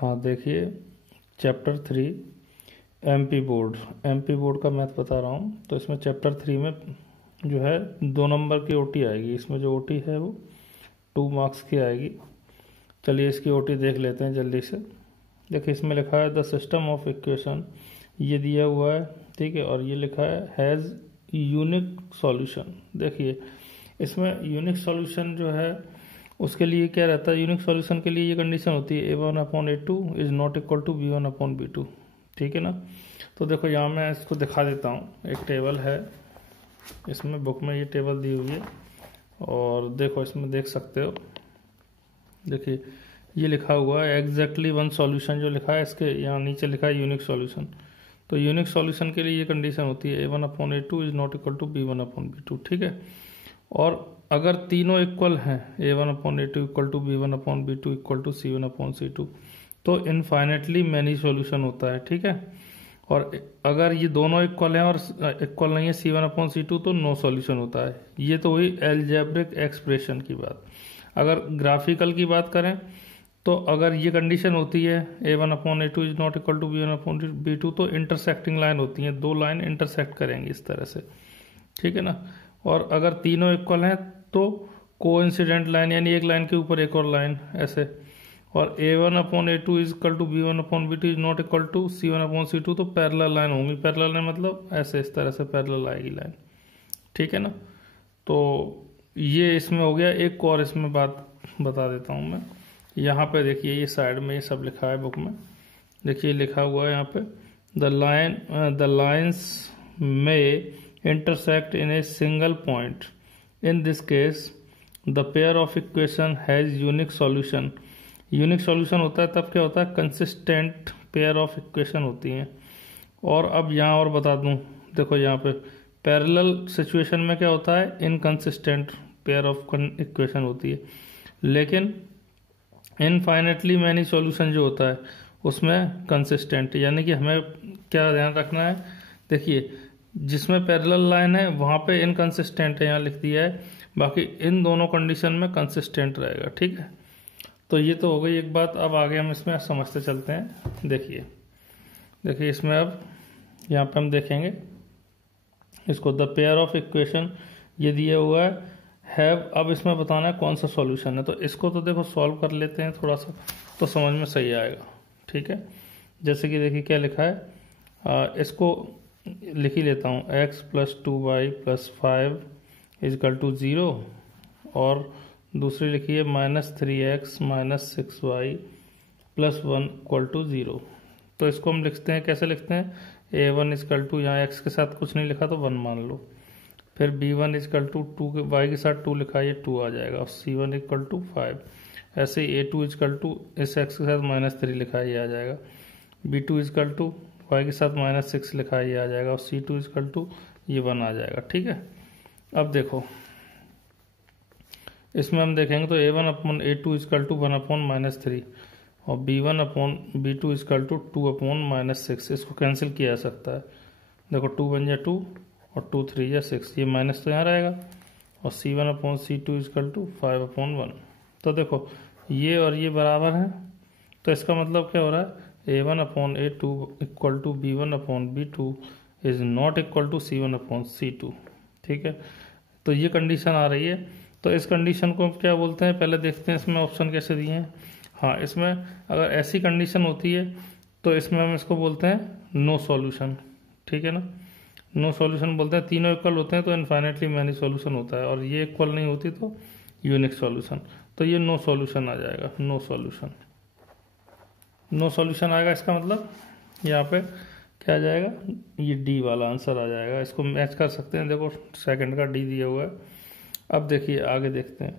हाँ देखिए, chapter 3 MP board का मैथ बता रहा हूँ। तो इसमें चैप्टर 3 में जो है 2 नंबर की ओटी आएगी। इसमें जो ओटी है वो 2 मार्क्स की आएगी। चलिए इसकी ओटी देख लेते हैं जल्दी से। देखिए इसमें लिखा है द सिस्टम ऑफ इक्वेशन, ये दिया हुआ है, ठीक है। और ये लिखा है हैज़ यूनिक सॉल्यूशन। देखिए इसमें यूनिक सॉल्यूशन जो है उसके लिए क्या रहता है, यूनिक सॉल्यूशन के लिए ये कंडीशन होती है a1/a2 is not equal to b1/b2, ठीक है ना। तो देखो यहाँ मैं इसको दिखा देता हूँ। एक टेबल है, इसमें बुक में ये टेबल दी हुई है और देखो इसमें देख सकते हो। देखिए ये लिखा हुआ है एग्जैक्टली वन सॉल्यूशन, जो लिखा है इसके यहाँ नीचे लिखा है यूनिक सॉल्यूशन। तो यूनिक सॉल्यूशन के लिए ये कंडीशन होती है a1/a2 is not equal to b1/b2, ठीक है। और अगर तीनों इक्वल हैं a1/a2 equal to b1/b2 equal to c1/c2 तो इनफाइनेटली मैनी सॉल्यूशन होता है, ठीक है। और अगर ये दोनों इक्वल हैं और इक्वल नहीं है c1/c2 तो नो सॉल्यूशन होता है। ये तो हुई एल्जेब्रिक एक्सप्रेशन की बात। अगर ग्राफिकल की बात करें तो अगर ये कंडीशन होती है a1/a2 is not equal to b1/b2 तो इंटरसेक्टिंग लाइन होती है, 2 लाइन इंटरसेक्ट करेंगी इस तरह से, ठीक है ना। और अगर तीनों इक्वल हैं तो कोइंसिडेंट लाइन, यानी एक लाइन के ऊपर एक और लाइन, ऐसे। और a1/a2 is equal to b1/b2 is not equal to c1/c2 तो पैरेलल लाइन होंगी। पैरेलल लाइन मतलब ऐसे, इस तरह से पैरेलल आएगी लाइन, ठीक है ना। तो ये इसमें हो गया। एक और इसमें बात बता देता हूँ मैं। यहाँ पे देखिए ये साइड में ये सब लिखा है बुक में। देखिए लिखा हुआ है यहाँ पे द लाइन्स में intersect in a single point. In this case, the pair of equation has unique solution. Unique solution होता है तब क्या होता है, consistent pair of equation होती हैं। और अब यहाँ और बता दूँ, देखो यहाँ पे parallel situation में क्या होता है, inconsistent pair of equation होती है। लेकिन infinitely many solution जो होता है उसमें consistent, यानी कि हमें क्या ध्यान रखना है। देखिए जिसमें पैरेलल लाइन है वहाँ पे इनकंसिस्टेंट है, यहाँ लिख दिया है, बाकी इन दोनों कंडीशन में कंसिस्टेंट रहेगा, ठीक है। तो ये तो हो गई एक बात। अब आगे हम इसमें समझते चलते हैं। देखिए इसमें अब यहाँ पे हम देखेंगे इसको, द पेयर ऑफ इक्वेशन ये दिया हुआ है हैव। अब इसमें बताना है कौन सा सॉल्यूशन है। तो इसको तो देखो सॉल्व कर लेते हैं थोड़ा सा, तो समझ में सही आएगा, ठीक है। जैसे कि देखिए क्या लिखा है, इसको लिख ही लेता हूँ। x + 2y + 5 इजकल टू 0 और दूसरी लिखिए -3x - 6y + 1 इक्वल टू 0। तो इसको हम लिखते हैं, कैसे लिखते हैं, a1 इजकल टू, यहाँ x के साथ कुछ नहीं लिखा तो 1 मान लो। फिर b1 इजकल टू 2, y के साथ 2 लिखा, ये 2 आ जाएगा। और c1 इक्वल टू 5। ऐसे a2 इजकल टू इस x के साथ -3 लिखा, ये आ जाएगा। b2 इजकल टू y के साथ -6 लिखा है, ये आ जाएगा। और c2 इजकल टू ये 1 आ जाएगा, ठीक है। अब देखो इसमें हम देखेंगे तो a1/a2 इजकल टू 1/-3 और b1/b2 इजकल टू 2/-6। इसको कैंसिल किया जा सकता है। देखो 2 बन जाए 2 और 2 3 या 6, ये माइनस तो यहाँ रहेगा। और c1/c2 इजकल टू 5/1। तो देखो ये और ये बराबर हैं, तो इसका मतलब क्या हो रहा है, a1/a2 equal to b1/b2 is not equal to c1/c2, ठीक है। तो ये कंडीशन आ रही है। तो इस कंडीशन को क्या बोलते हैं, पहले देखते हैं इसमें ऑप्शन कैसे दिए हैं। हाँ, इसमें अगर ऐसी कंडीशन होती है तो इसमें हम इसको बोलते हैं नो सॉल्यूशन, ठीक है ना। नो सॉल्यूशन बोलते हैं। तीनों इक्वल होते हैं तो इनफाइनेटली मैनी सॉल्यूशन होता है, और ये इक्वल नहीं होती तो यूनिक सॉल्यूशन। तो ये नो सॉल्यूशन आ जाएगा, नो सॉल्यूशन। नो सॉल्यूशन आएगा, इसका मतलब यहाँ पे क्या आ जाएगा, ये डी वाला आंसर आ जाएगा। इसको मैच कर सकते हैं, देखो सेकंड का डी दिया हुआ है। अब देखिए आगे देखते हैं।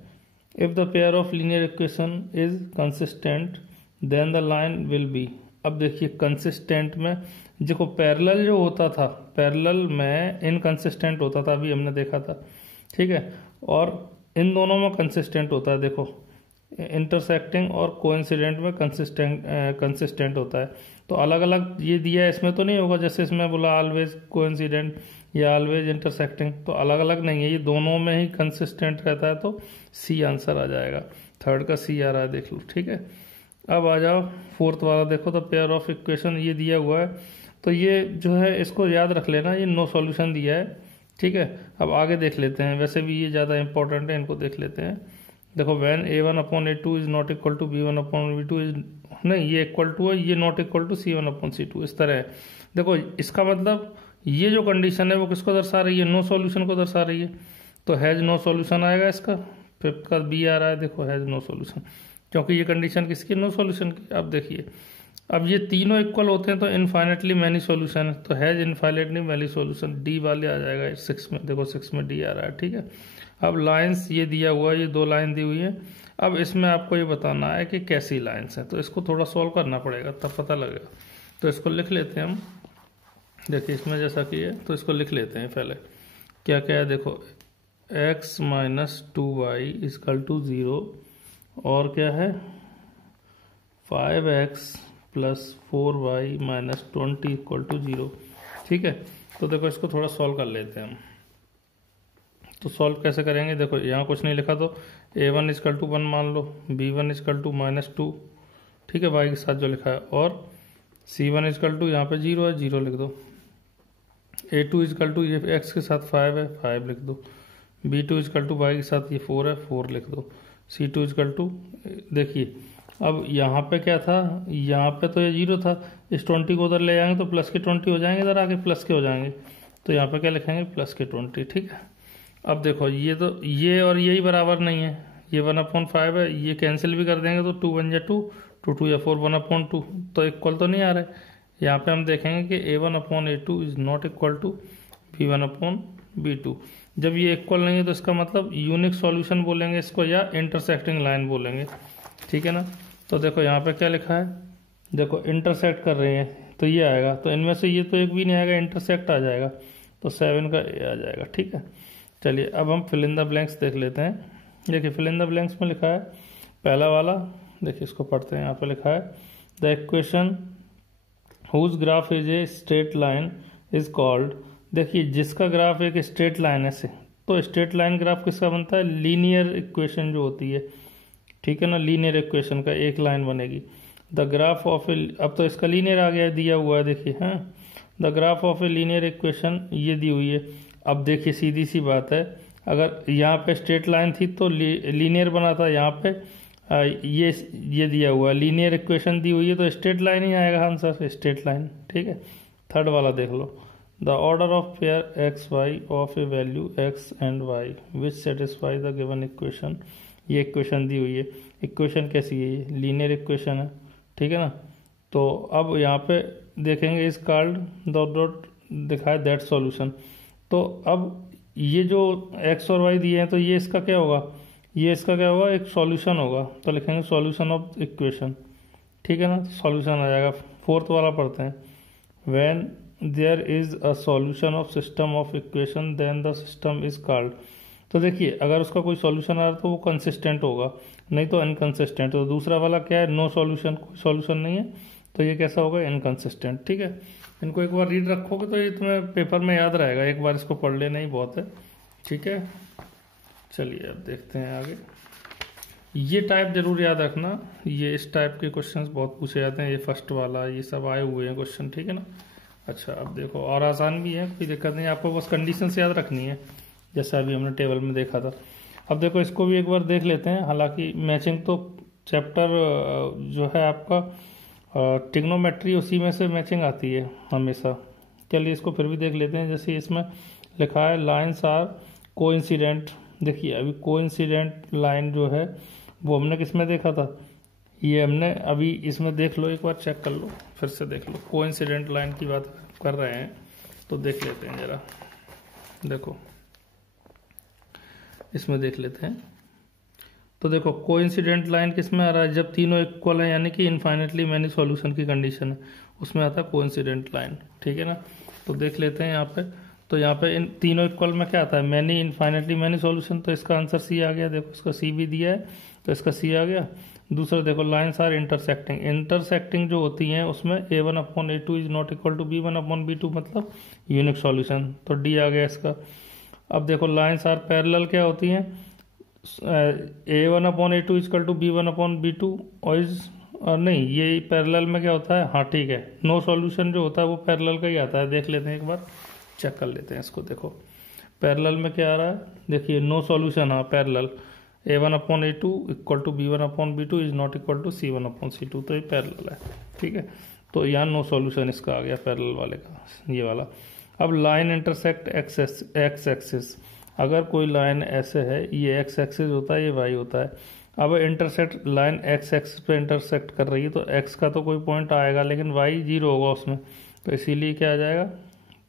If the pair of linear equation is consistent then the line will be. अब देखिए कंसिस्टेंट में देखो पैरेलल जो होता था, पैरेलल में इनकंसिस्टेंट होता था, अभी हमने देखा था, ठीक है। और इन दोनों में कंसिस्टेंट होता है, देखो इंटरसेक्टिंग और कोइंसिडेंट में कंसिस्टेंट होता है। तो अलग अलग ये दिया है, इसमें तो नहीं होगा जैसे इसमें बोला ऑलवेज कोइंसिडेंट या ऑलवेज इंटरसेक्टिंग, तो अलग अलग नहीं है, ये दोनों में ही कंसिस्टेंट रहता है। तो सी आंसर आ जाएगा। थर्ड का सी आ रहा है, देख लो, ठीक है। अब आ जाओ फोर्थ वाला, देखो तो पेयर ऑफ इक्वेशन ये दिया हुआ है, तो ये जो है इसको याद रख लेना, ये नो सॉल्यूशन दिया है, ठीक है। अब आगे देख लेते हैं, वैसे भी ये ज़्यादा इंपॉर्टेंट है, इनको देख लेते हैं। देखो when A1/A2 is not equal to B1/B2 is, नहीं ये इक्वल टू है, ये नॉट इक्वल टू C1/C2, इस तरह है। देखो इसका मतलब ये जो कंडीशन है वो किसको दर्शा रही है, नो सॉल्यूशन को दर्शा रही है, तो हैज नो सॉल्यूशन आएगा इसका। फिफ्थ का बी आ रहा है, देखो हैज नो सॉल्यूशन, क्योंकि ये कंडीशन किसकी, नो सॉल्यूशन की। अब देखिए, अब ये तीनों इक्वल होते हैं तो इनफाइनेटली मैनी सॉल्यूशन है, तो has infinitely many solution, D वाले आ जाएगा 6 में, देखो 6 में डी आ रहा है, ठीक है। अब लाइंस ये दिया हुआ है, ये 2 लाइन दी हुई है। अब इसमें आपको ये बताना है कि कैसी लाइंस है, तो इसको थोड़ा सॉल्व करना पड़ेगा तब पता लगेगा। तो इसको लिख लेते हैं हम, देखिए इसमें जैसा कि है तो इसको लिख लेते हैं पहले। क्या क्या है, देखो x - 2y इक्वल टू 0, और क्या है 5x + 4y - 20 इक्वल टू 0, ठीक है। तो देखो इसको थोड़ा सॉल्व कर लेते हैं हम। तो सॉल्व कैसे करेंगे, देखो यहाँ कुछ नहीं लिखा, तो a1 इक्वल टू 1 मान लो, b1 इक्वल टू -2, ठीक है, y के साथ जो लिखा है, और c1 इक्वल टू यहाँ पे 0 है, 0 लिख दो। a2 इक्वल टू ये x के साथ 5 है, 5 लिख दो। b2 इक्वल टू y के साथ ये 4 है, 4 लिख दो। c2 इक्वल टू, देखिए अब यहाँ पे क्या था, यहाँ पे तो ये 0 था, इस 20 को उधर ले जाएंगे तो प्लस के 20 हो जाएंगे, इधर आके प्लस के हो जाएंगे, तो यहाँ पे क्या लिखेंगे, प्लस के 20, ठीक है। अब देखो ये तो ये और यही बराबर नहीं है, ये 1/5 है, ये कैंसिल भी कर देंगे तो 2 1 या 2, 2 2 या 4, 1/2, तो इक्वल तो नहीं आ रहा है। यहाँ पे हम देखेंगे कि A1/A2 is not equal to B1/B2। जब ये इक्वल नहीं है तो इसका मतलब यूनिक सॉल्यूशन बोलेंगे इसको, या इंटरसेक्टिंग लाइन बोलेंगे, ठीक है ना। तो देखो यहाँ पे क्या लिखा है, देखो इंटरसेक्ट कर रहे हैं तो ये आएगा, तो इनमें से ये तो एक भी नहीं आएगा, इंटरसेक्ट आ जाएगा, तो 7 का ए आ जाएगा, ठीक है। चलिए अब हम फिल इन द ब्लैंक्स देख लेते हैं। देखिए फिल इन द ब्लैंक्स में लिखा है पहला वाला, देखिए इसको पढ़ते हैं। यहाँ पे लिखा है the equation whose graph is a straight line is called, देखिए जिसका ग्राफ एक स्ट्रेट लाइन है से, तो स्ट्रेट लाइन ग्राफ किसका बनता है, लीनियर इक्वेशन जो होती है, ठीक है ना, लीनियर इक्वेशन का एक लाइन बनेगी। द ग्राफ ऑफ ए, अब तो इसका लीनियर आ गया, दिया हुआ है, देखिए हाँ, the graph of a linear equation ये दी हुई है। अब देखिए सीधी सी बात है, अगर यहाँ पे स्ट्रेट लाइन थी तो लीनियर बना था, यहाँ पे ये दिया हुआ है, लीनियर इक्वेशन दी हुई है, तो स्ट्रेट लाइन ही आएगा आंसर, स्ट्रेट लाइन, ठीक है। थर्ड वाला देख लो, the order of pair x y of a value x and y which satisfy the given equation, ये इक्वेशन दी हुई है, इक्वेशन कैसी है, ये लीनियर इक्वेशन है, ठीक है ना। तो अब यहाँ पे देखेंगे इस कॉल्ड डॉट डॉट दिखाए दैट सॉल्यूशन, तो अब ये जो x और y दिए हैं तो ये इसका क्या होगा, ये इसका क्या होगा, एक सॉल्यूशन होगा, तो लिखेंगे सॉल्यूशन ऑफ इक्वेशन, ठीक है ना, सॉल्यूशन आ जाएगा। फोर्थ वाला पढ़ते हैं, when there is a solution of system of equation then the system is called, तो देखिए अगर उसका कोई सॉल्यूशन आ रहा है तो वो कंसिस्टेंट होगा, नहीं तो इनकंसिस्टेंट। तो दूसरा वाला क्या है, नो सॉल्यूशन, कोई सॉल्यूशन नहीं है, तो ये कैसा होगा, इनकंसिस्टेंट, ठीक है। इनको एक बार रीड रखोगे तो ये तुम्हें पेपर में याद रहेगा, एक बार इसको पढ़ लेना ही बहुत है, ठीक है। चलिए अब देखते हैं आगे, ये टाइप जरूर याद रखना, ये इस टाइप के क्वेश्चंस बहुत पूछे जाते हैं, ये फर्स्ट वाला ये सब आए हुए हैं क्वेश्चन, ठीक है ना। अच्छा अब देखो, और आसान भी है, कोई दिक्कत नहीं, आपको बस कंडीशंस याद रखनी है, जैसा अभी हमने टेबल में देखा था। अब देखो इसको भी एक बार देख लेते हैं, हालांकि मैचिंग तो चैप्टर जो है आपका ट्रिग्नोमेट्री, उसी में से मैचिंग आती है हमेशा। चलिए इसको फिर भी देख लेते हैं, जैसे इसमें लिखा है लाइन्स आर कोइंसिडेंट, देखिए अभी कोइंसिडेंट लाइन जो है वो हमने किस में देखा था, ये हमने अभी इसमें देख लो, एक बार चेक कर लो, फिर से देख लो, कोइंसिडेंट लाइन की बात कर रहे हैं तो देख लेते हैं जरा, देखो इसमें देख लेते हैं। तो देखो कोइंसिडेंट लाइन किस में आ रहा है, जब तीनों इक्वल है, यानी कि इनफाइनेटली मैनी सॉल्यूशन की कंडीशन है, उसमें आता है कोइंसिडेंट लाइन, ठीक है ना। तो देख लेते हैं यहाँ पे, तो यहाँ पे इन तीनों इक्वल में क्या आता है, मैनी इनफाइनेटली मैनी सॉल्यूशन, तो इसका आंसर सी आ गया, देखो इसका सी भी दिया है तो इसका सी आ गया। दूसरा देखो लाइन्स आर इंटरसेक्टिंग, इंटरसेक्टिंग जो होती हैं उसमें A1/A2 is not equal to B1/B2, मतलब यूनिक सॉल्यूशन, तो डी आ गया इसका। अब देखो लाइन्स आर पैरेलल क्या होती हैं, A1/A2 इक्वल टू B1/B2 और इज और नहीं, ये पैरेलल में क्या होता है, हाँ ठीक है, नो सॉल्यूशन जो होता है वो पैरेलल का ही आता है। देख लेते हैं एक बार, चेक कर लेते हैं इसको। देखो पैरेलल में क्या आ रहा है, देखिए नो सॉल्यूशन, हाँ parallel, a1/a2 equal to b1/b2 is not equal to c1/c2, तो ये पैरेलल है। ठीक है, तो यहाँ नो सॉल्यूशन इसका आ गया पैरेलल वाले का, ये वाला। अब लाइन इंटरसेक्ट एक्स एक्सिस, अगर कोई लाइन ऐसे है, ये एक्स एक्सिस होता है, ये वाई होता है। अब इंटरसेक्ट लाइन एक्स एक्सिस पे इंटरसेक्ट कर रही है, तो एक्स का तो कोई पॉइंट आएगा लेकिन वाई जीरो होगा उसमें, तो इसीलिए क्या आ जाएगा,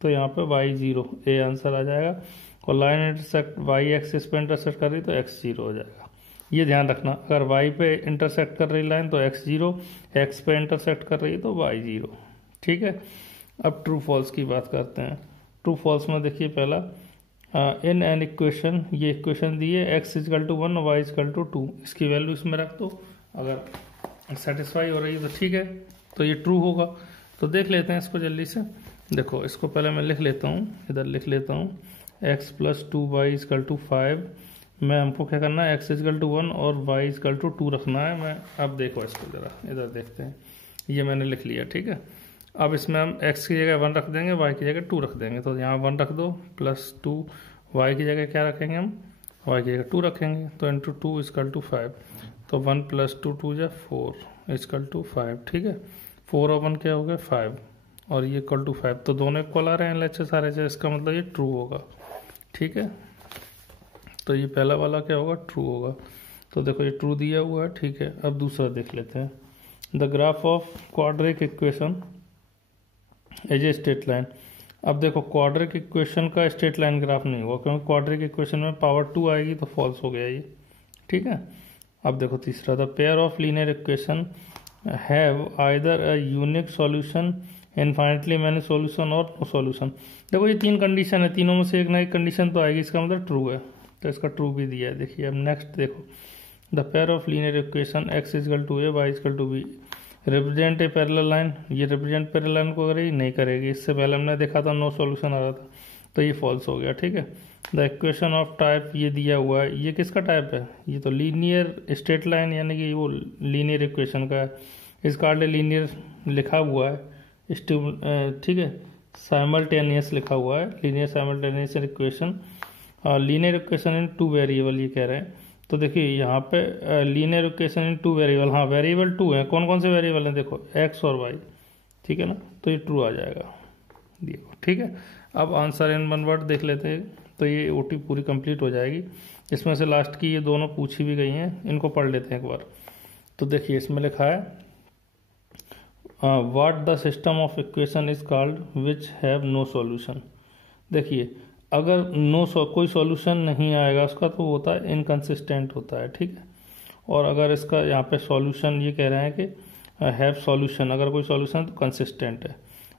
तो यहाँ पे वाई जीरो, ए आंसर आ जाएगा। और लाइन इंटरसेक्ट वाई एक्सिस पे इंटरसेक्ट कर रही तो एक्स जीरो हो जाएगा। ये ध्यान रखना, अगर वाई पे इंटरसेक्ट कर रही लाइन तो एक्स जीरो, एक्स पे इंटरसेक्ट कर रही है तो वाई जीरो। ठीक है, अब ट्रू फॉल्स की बात करते हैं। ट्रू फॉल्स में देखिए पहला, इन एन इक्वेशन, ये इक्वेशन दी है x equal to 1 y equal to 2, इसकी वैल्यू इसमें रख दो, अगर सेटिस्फाई हो रही है तो ठीक है, तो ये ट्रू होगा। तो देख लेते हैं इसको जल्दी से। देखो इसको पहले मैं लिख लेता हूँ, इधर लिख लेता हूँ, x plus 2y is equal to 5 में हमको क्या करना है, एक्स इजकल टू 1 और y इजकल टू 2 रखना है। मैं अब देखो इसको जरा इधर देखते हैं, ये मैंने लिख लिया। ठीक है, अब इसमें हम x की जगह 1 रख देंगे, y की जगह 2 रख देंगे, तो यहाँ 1 रख दो प्लस 2, y की जगह क्या रखेंगे हम, y की जगह 2 रखेंगे, तो इंटू 2 इजकल टू 5, तो 1 प्लस 2 2 जा 4 इजकल टू 5। ठीक है, 4 और 1 क्या हो गया 5, और ये इक्वल टू 5, तो दोनों इक्वल आ रहे हैं लेट्स से सारे से, इसका मतलब ये ट्रू होगा। ठीक है, तो ये पहला वाला क्या होगा, ट्रू होगा। तो देखो ये ट्रू दिया हुआ है। ठीक है, अब दूसरा देख लेते हैं, the graph of quadratic equation as a straight line. अब देखो क्वाड्रिक इक्वेशन का स्ट्रेट लाइन ग्राफ नहीं होगा, क्योंकि क्वाड्रिक इक्वेशन में पावर 2 आएगी तो फॉल्स हो गया ये। ठीक है, अब देखो तीसरा, the pair of linear equation have either a unique solution, infinitely many solution और नो सॉल्यूशन। देखो ये 3 कंडीशन है, तीनों में से एक ना एक कंडीशन तो आएगी, इसका मतलब ट्रू है, तो इसका ट्रू भी दिया है। देखिए अब नेक्स्ट देखो, the pair of linear equation x equal to a y equal to b represent a parallel line, ये रिप्रेजेंट पैरेलल लाइन को करेगी, नहीं करेगी। इससे पहले हमने देखा था नो सॉल्यूशन आ रहा था, तो ये फॉल्स हो गया। ठीक है, द इक्वेशन ऑफ टाइप ये दिया हुआ है, ये किसका टाइप है, ये तो लीनियर स्ट्रेट लाइन, यानी कि वो लीनियर इक्वेशन का है, इसका आगे लीनियर लिखा हुआ है। ठीक है, साइमल्टेनियस लिखा हुआ है, linear simultaneous equation, linear equation in 2 variable ये कह रहे हैं। तो देखिए यहाँ पे लीनियर इक्वेशन इन 2 वेरिएबल, हाँ वेरिएबल 2 है, कौन कौन से वेरिएबल हैं, देखो एक्स और वाई। ठीक है ना, तो ये ट्रू आ जाएगा, देखो। ठीक है, अब आंसर इन 1 वर्ड देख लेते हैं, तो ये ओटी पूरी कंप्लीट हो जाएगी। इसमें से लास्ट की ये दोनों पूछी भी गई हैं, इनको पढ़ लेते हैं एक बार। तो देखिए इसमें लिखा है, what the system of equation is called which have no solution. देखिए अगर कोई सॉल्यूशन नहीं आएगा उसका, तो होता है इनकंसिस्टेंट होता है। ठीक है, और अगर इसका यहाँ पे सॉल्यूशन ये कह रहे हैं कि हैव सॉल्यूशन, अगर कोई सॉल्यूशन तो कंसिस्टेंट है।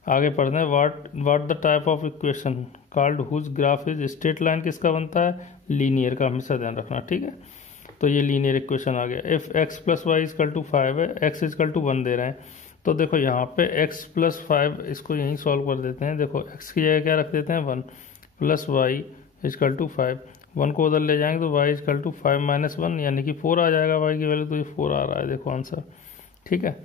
आगे पढ़ते हैं, what the type of equation called whose graph is straight line, किसका बनता है, लीनियर का, हमेशा ध्यान रखना। ठीक है, तो ये लीनियर इक्वेशन आ गया। If x plus y equal to 5 है, एक्स इजकल टू 1 दे रहे हैं, तो देखो यहाँ पे x प्लस 5, इसको यहीं सॉल्व कर देते हैं। देखो x की जगह क्या रख देते हैं 1 प्लस वाई इजकल टू 5, 1 को उधर ले जाएंगे तो y इजकल टू 5 माइनस 1 यानी कि 4 आ जाएगा, y की वैल्यू, तो ये 4 आ रहा है, देखो आंसर। ठीक है,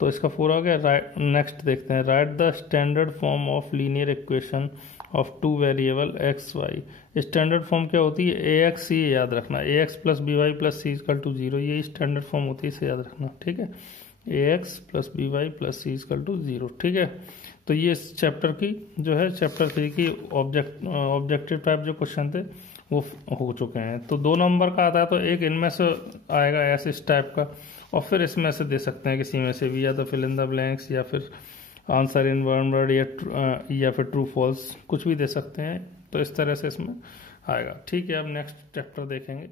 तो इसका 4 आ गया। राइट, नेक्स्ट देखते हैं, right the standard form of linear equation of 2 variable x y. Standard form क्या होती है, ए एक्स, ये याद रखना, a x plus b y plus c equal to 0, ये स्टैंडर्ड फॉर्म होती है, इसे याद रखना। ठीक है, a x plus b y plus c equal to 0। ठीक है, तो ये इस चैप्टर की जो है, चैप्टर 3 की ऑब्जेक्टिव टाइप जो क्वेश्चन थे वो हो चुके हैं। तो 2 नंबर का आता है, तो एक इनमें से आएगा ऐसे इस टाइप का, और फिर इसमें से दे सकते हैं किसी में से भी, या तो फिल इन द ब्लैंक्स, या फिर आंसर इन 1 वर्ड, या फिर ट्रू फॉल्स, कुछ भी दे सकते हैं। तो इस तरह से इसमें आएगा। ठीक है, अब नेक्स्ट चैप्टर देखेंगे।